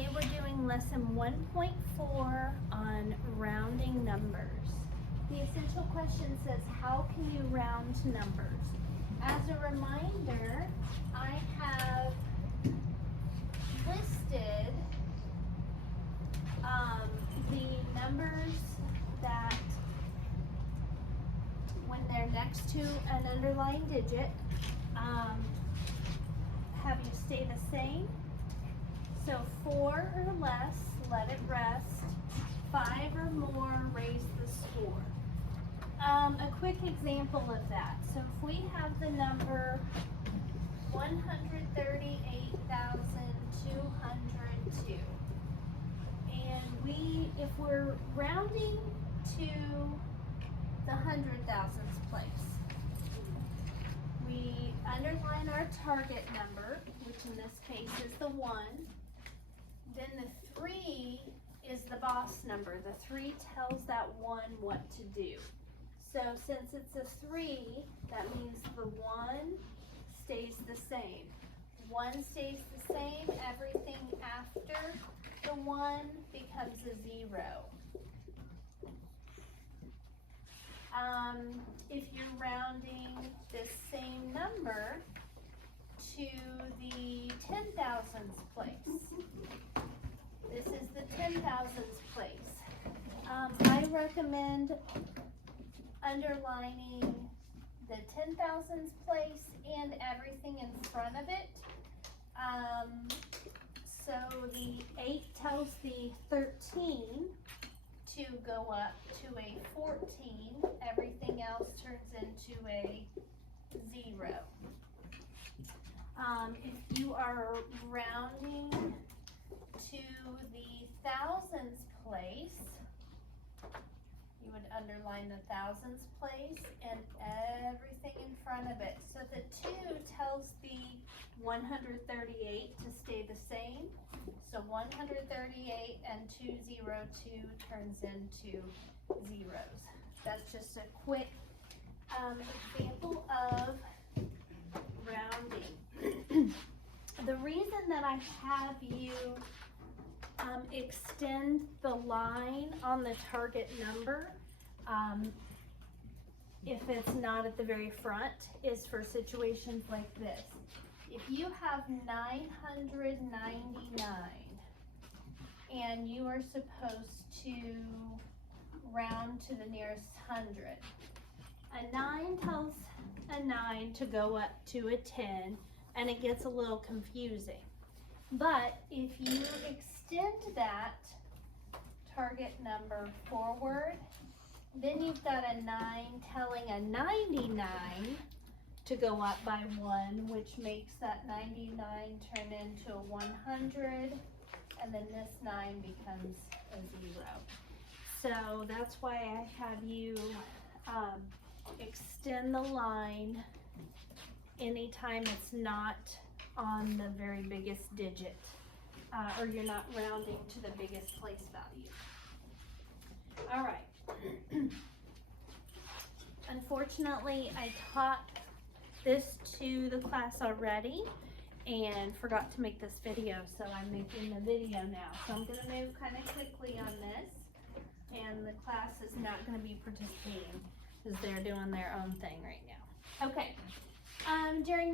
Today we're doing lesson 1.4 on rounding numbers. The essential question says, how can you round numbers? As a reminder, I have listed the numbers that, when they're next to an underlying digit, have you stay the same. So 4 or less, let it rest. 5 or more, raise the score. A quick example of that. So if we have the number 138,202, and if we're rounding to the hundred thousandths place, we underline our target number, which in this case is the 1. Then the 3 is the boss number. The 3 tells that 1 what to do. So since it's a 3, that means the 1 stays the same. 1 stays the same. Everything after the 1 becomes a 0. If you're rounding this same number to the 10,000ths place, this is the 10,000ths place. I recommend underlining the 10,000ths place and everything in front of it. So the 8 tells the 13 to go up to a 14. Everything else turns into a 0. If you are rounding to the thousandths place, you would underline the thousandths place and everything in front of it. So the 2 tells the 138 to stay the same. So 138 and 202 turns into zeros. That's just a quick example of rounding. The reason that I have you extend the line on the target number, if it's not at the very front, is for situations like this. If you have 999 and you are supposed to round to the nearest 100, a 9 tells a 9 to go up to a 10, and it gets a little confusing. But if you extend that target number forward, then you've got a 9 telling a 99 to go up by 1, which makes that 99 turn into a 100, and then this 9 becomes a 0. So that's why I have you extend the line anytime it's not on the very biggest digit, or you're not rounding to the biggest place value. All right. Unfortunately, I taught this to the class already and forgot to make this video, so I'm making the video now. So I'm going to move kind of quickly on this, and the class is not going to be participating because they're doing their own thing right now. Okay. During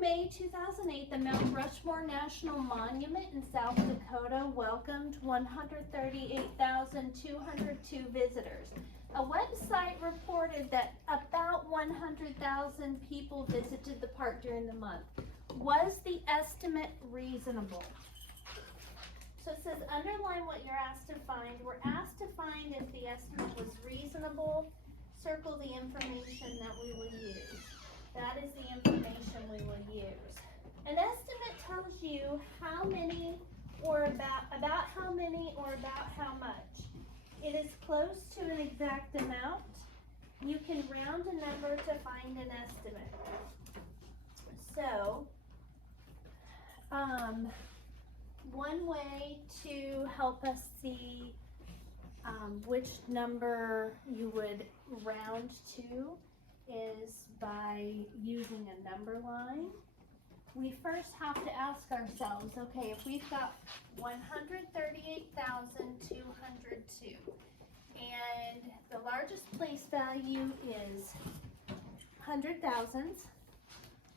May 2008, the Mount Rushmore National Monument in South Dakota welcomed 138,202 visitors. A website reported that about 100,000 people visited the park during the month. Was the estimate reasonable? So it says underline what you're asked to find. We're asked to find if the estimate was reasonable. Circle the information that we will use. That is the information we will use. An estimate tells you how many or about how many or about how much. It is close to an exact amount. You can round a number to find an estimate. So, one way to help us see which number you would round to is by using a number line. we first have to ask ourselves, okay, if we've got 138,202 and the largest place value is 100,000s,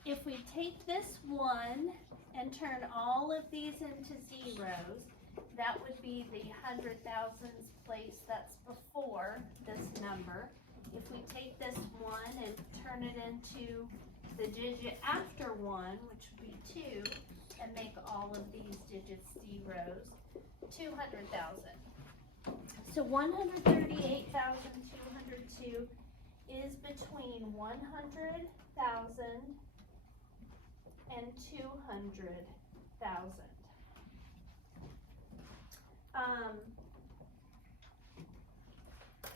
if we take this one and turn all of these into zeros, that would be the 100,000s place that's before this number. If we take this one and turn it into the digit after 1, which would be 2, and make all of these digits zeros, 200,000. So 138,202 is between 100,000 and 200,000.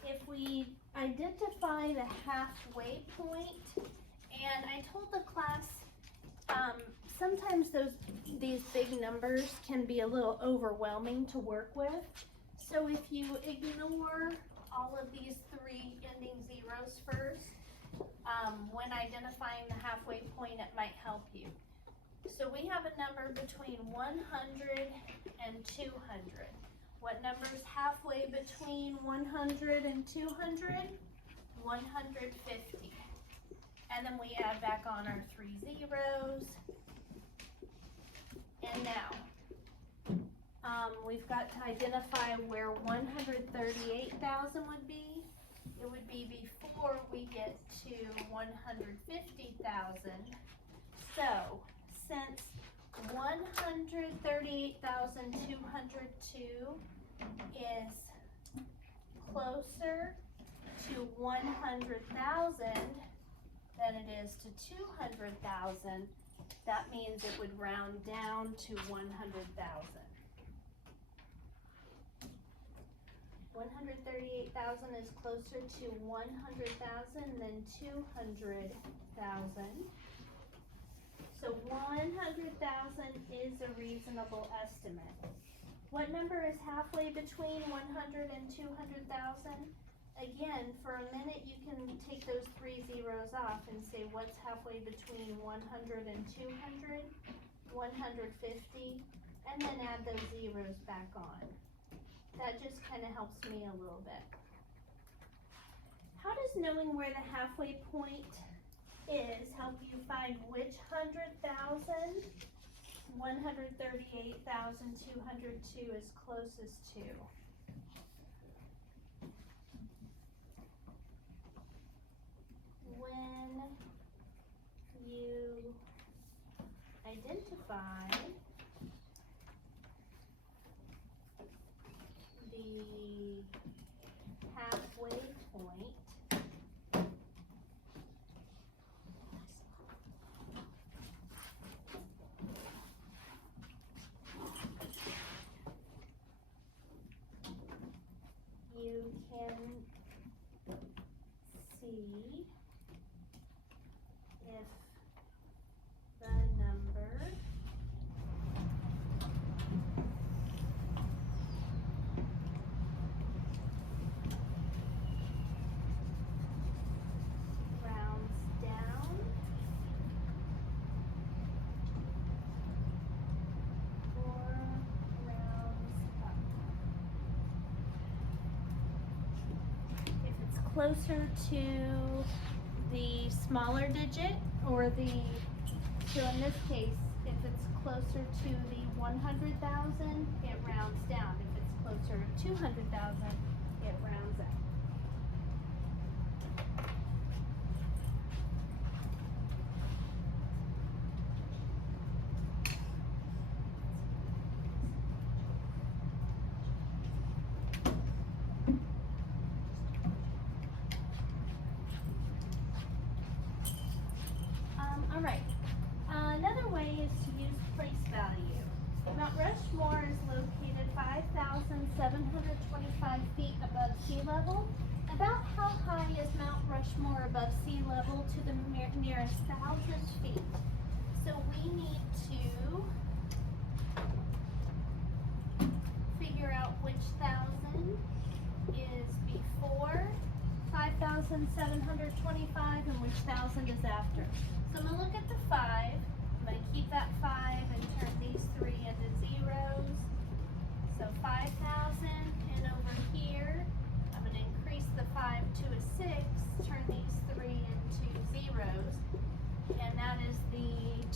If we identify the halfway point, and I told the class, sometimes these big numbers can be a little overwhelming to work with. So if you ignore all of these 3 ending zeros first, when identifying the halfway point, it might help you. So we have a number between 100 and 200. What number is halfway between 100 and 200? 150. And then we add back on our 3 zeros. And now, we've got to identify where 138,000 would be. It would be before we get to 150,000. So, since 138,202 is closer to 100,000 than it is to 200,000, that means it would round down to 100,000. 138,000 is closer to 100,000 than 200,000. So 100,000 is a reasonable estimate. What number is halfway between 100 and 200,000? Again, for a minute you can take those 3 zeros off and say what's halfway between 100 and 200? 150, and then add those zeros back on. That just kind of helps me a little bit. How does knowing where the halfway point is help you find which 100,000 138,202 is closest to? When you identify the halfway point, you can see if the number rounds down or rounds up. If it's closer to the smaller digit, or so in this case, if it's closer to the 100,000, it rounds down. If it's closer to 200,000, it rounds up. All right, another way is to use place value. Mount Rushmore is located 5,725 feet above sea level. About how high is Mount Rushmore above sea level to the nearest 1,000 feet? So we need to figure out which 1,000 is before 5,725 and which 1,000 is after. So I'm going to look at the 5, I'm going to keep that 5 and turn these 3 into zeros. So 5,000, and over here, I'm going to increase the 5 to a 6, turn these 3 into zeros, and that is the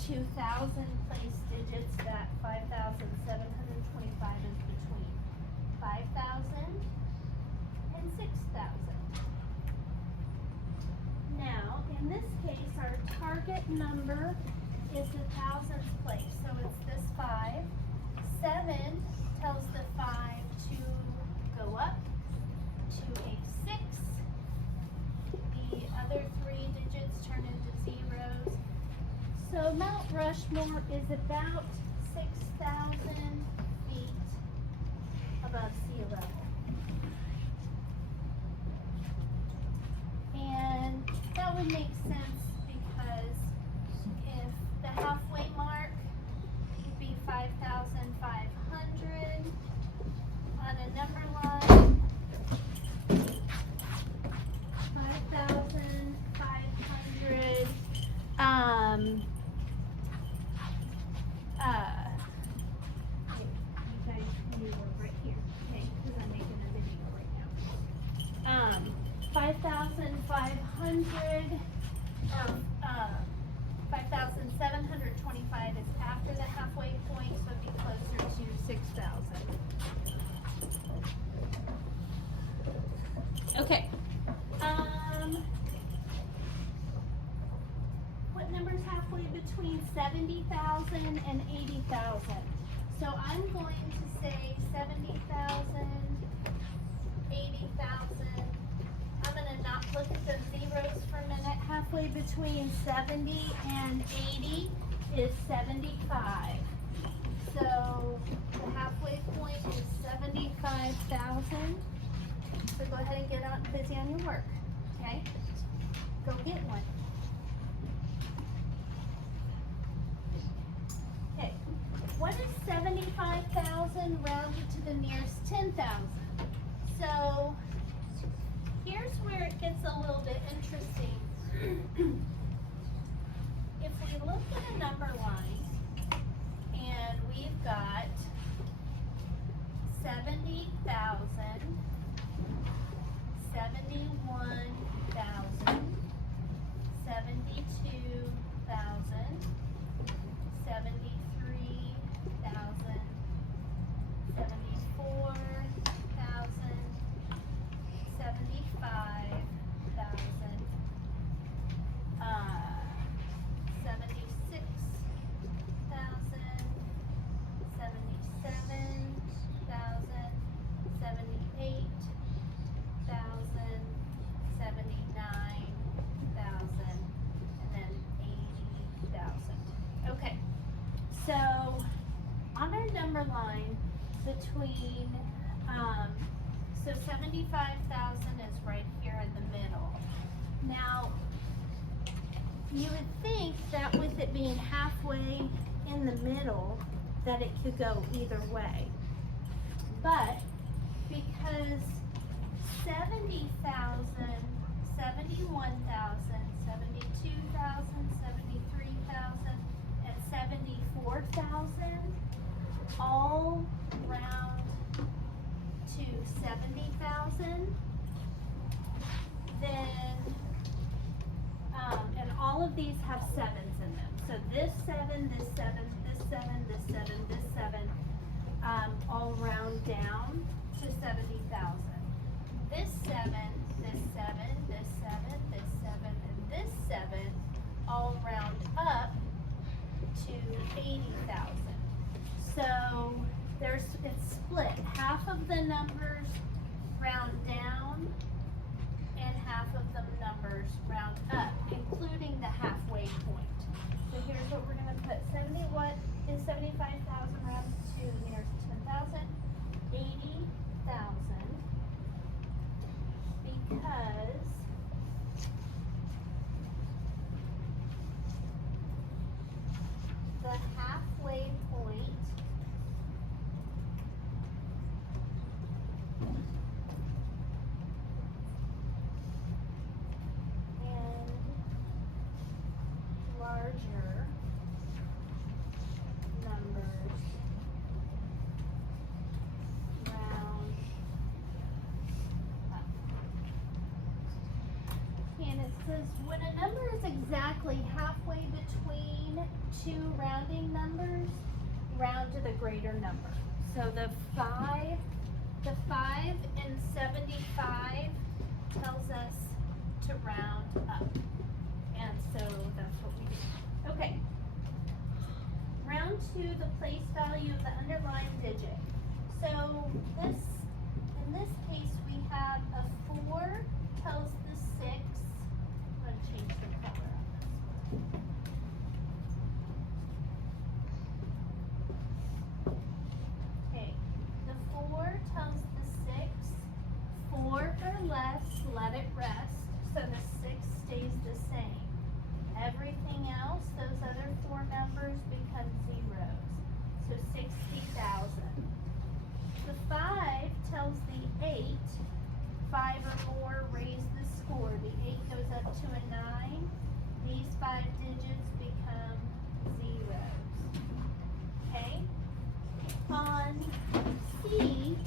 2,000 place digits that 5,725 is between. 5,000 and 6,000. Now, in this case, our target number is the thousands place, so it's this 5. 7 tells the 5 to go up to a 6. The other 3 digits turn into zeros. So Mount Rushmore is about 6,000 feet above sea level. And that would make sense because if the halfway mark would be 5,500 on a number line, 5,500, you guys can work right here, okay, because I'm making a video right now. 5,500, or 5,725 is after the halfway point, so it'd be closer to 6,000. Okay. What number's halfway between 70,000 and 80,000? So I'm going to say 70,000, 80,000. I'm going to not look at those zeros for a minute. Halfway between 70 and 80 is 75. So the halfway point is 75,000. So go ahead and get on busy on your work, okay? Go get one. Okay, what is 75,000 rounded to the nearest 10,000? So here's where it gets a little bit interesting. If we look at a number line and we've got 70,000, 71,000, 72,000, 73,000, 74,000, 75,000, 76,000, 77,000, 78,000, 79,000, and then 80,000. Okay, so on our number line between, so 75,000 is right here in the middle. Now, you would think that with it being halfway in the middle, that it could go either way. But because 70,000, 71,000, 72,000, 73,000, and 74,000 all round to 70,000, then, and all of these have 7s in them. So this 7, this 7, this 7, this 7, this 7, all round down to 70,000. This 7, this 7, this 7, this 7, and this 7 all round up to 80,000. So it's split. Half of the numbers round down and half of the numbers round up, including the halfway point. So here's what we're going to put. 70, what is 75,000 rounded to the nearest 10,000? 80,000. Because the halfway point and larger exactly halfway between two rounding numbers, round to the greater number. So the 5 and 75 tells us to round up. And so that's what we do. Okay. Round to the place value of the underlined digit. So in this case we have a 4 tells the 6. I'm going to change the color on this one. Okay, the 4 tells the 6. 4 or less, let it rest, so the 6 stays the same. Everything else, those other 4 numbers become zeros. So 60,000. The 5 tells the 8. 5 or more raise the score. The 8 goes up to a 9. These 5 digits become zeros. Okay? On C,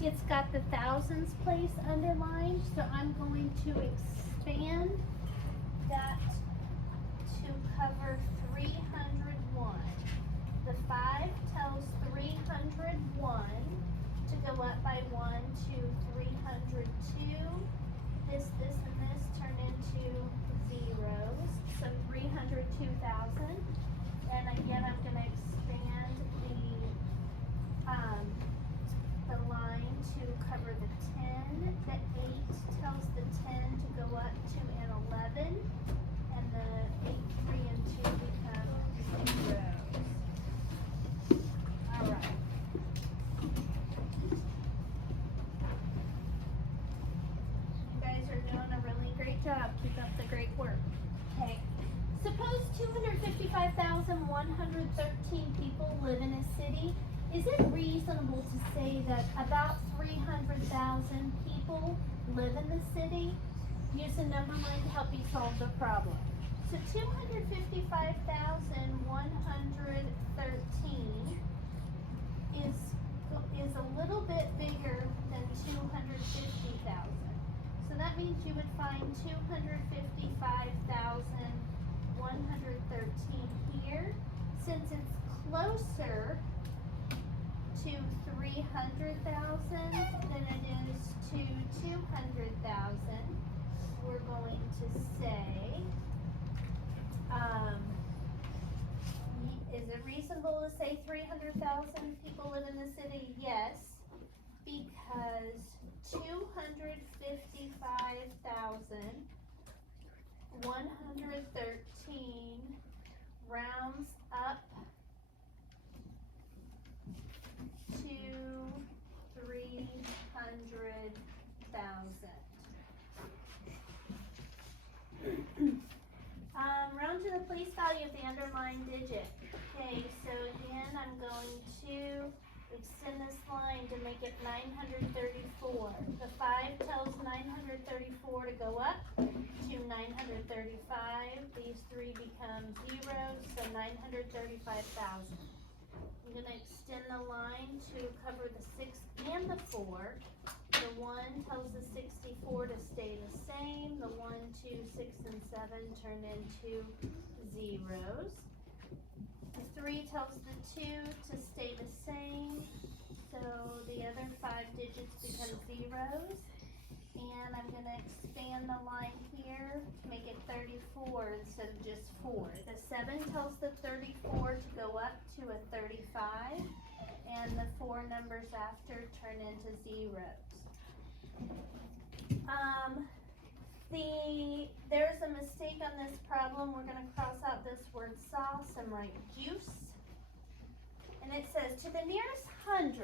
it's got the thousands place underlined, so I'm going to expand that to cover 301. The 5 tells 301 to go up by 1 to 302. This, and this turn into zeros. So 302,000. And again, I'm going to expand the line to cover the 10. The 8 tells the 10 to go up to an 11. And the 8, 3, and 2 become zeros. All right. You guys are doing a really great job. Keep up the great work. Okay. Suppose 255,113 people live in a city. Is it reasonable to say that about 300,000 people live in the city? Use a number line to help you solve the problem. So 255,113 is a little bit bigger than 250,000. So that means you would find 255,113 here. Since it's closer to 300,000 than it is to 200,000, we're going to say, is it reasonable to say 300,000 people live in the city? Yes, because 255,113 rounds up to 300,000. Round to the place value of the underlined digit. Okay, so again, I'm going to extend this line to make it 934. The 5 tells 934 to go up to 935. These 3 become zeros, so 935,000. I'm going to extend the line to cover the 6 and the 4. The 1 tells the 64 to stay the same. The 1, 2, 6, and 7 turn into zeros. The 3 tells the 2 to stay the same. So the other 5 digits become zeros. And I'm going to expand the line here to make it 34 instead of just 4. The 7 tells the 34 to go up to a 35. And the 4 numbers after turn into zeros. There's a mistake on this problem. We're going to cross out this word sauce and write juice. And it says, to the nearest 100,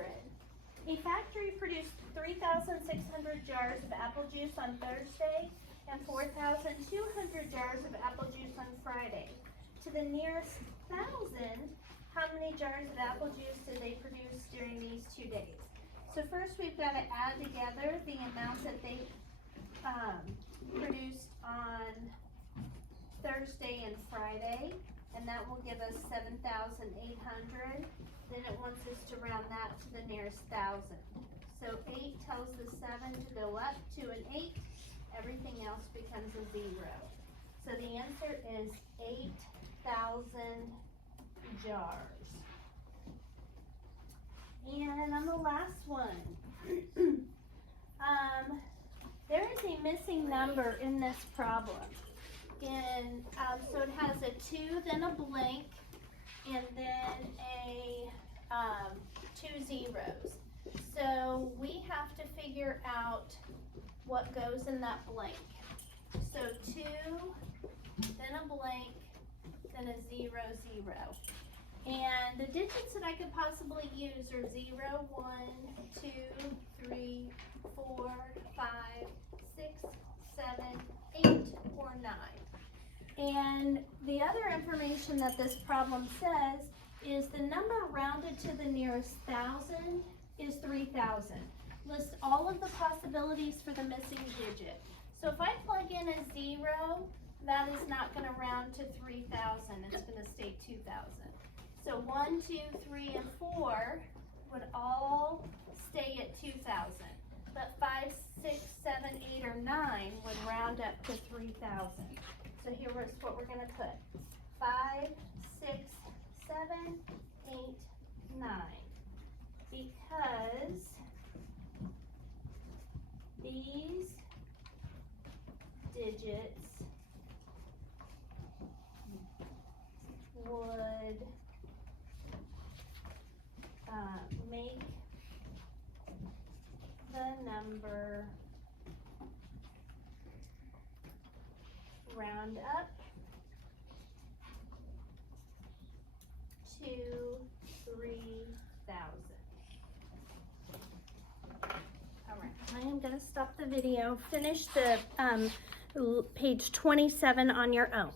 a factory produced 3,600 jars of apple juice on Thursday and 4,200 jars of apple juice on Friday. To the nearest 1,000, how many jars of apple juice did they produce during these 2 days? So first we've got to add together the amount that they produced on Thursday and Friday, and that will give us 7,800. Then it wants us to round that to the nearest 1,000. So 8 tells the 7 to go up to an 8. Everything else becomes a 0. So the answer is 8,000 jars. And on the last one, there is a missing number in this problem. So it has a 2, then a blank, and then a 2 zeros. So we have to figure out what goes in that blank. So 2, then a blank, then a 0, 0. And the digits that I could possibly use are 0, 1, 2, 3, 4, 5, 6, 7, 8, or 9. And the other information that this problem says is the number rounded to the nearest thousand is 3,000. List all of the possibilities for the missing digit. So if I plug in a 0, that is not going to round to 3,000. It's going to stay 2,000. So 1, 2, 3, and 4 would all stay at 2,000. But 5, 6, 7, 8, or 9 would round up to 3,000. So here's what we're going to put. 5, 6, 7, 8, 9. Because these digits would make the number round up to 3,000. All right, I am going to stop the video. Finish the page 27 on your own.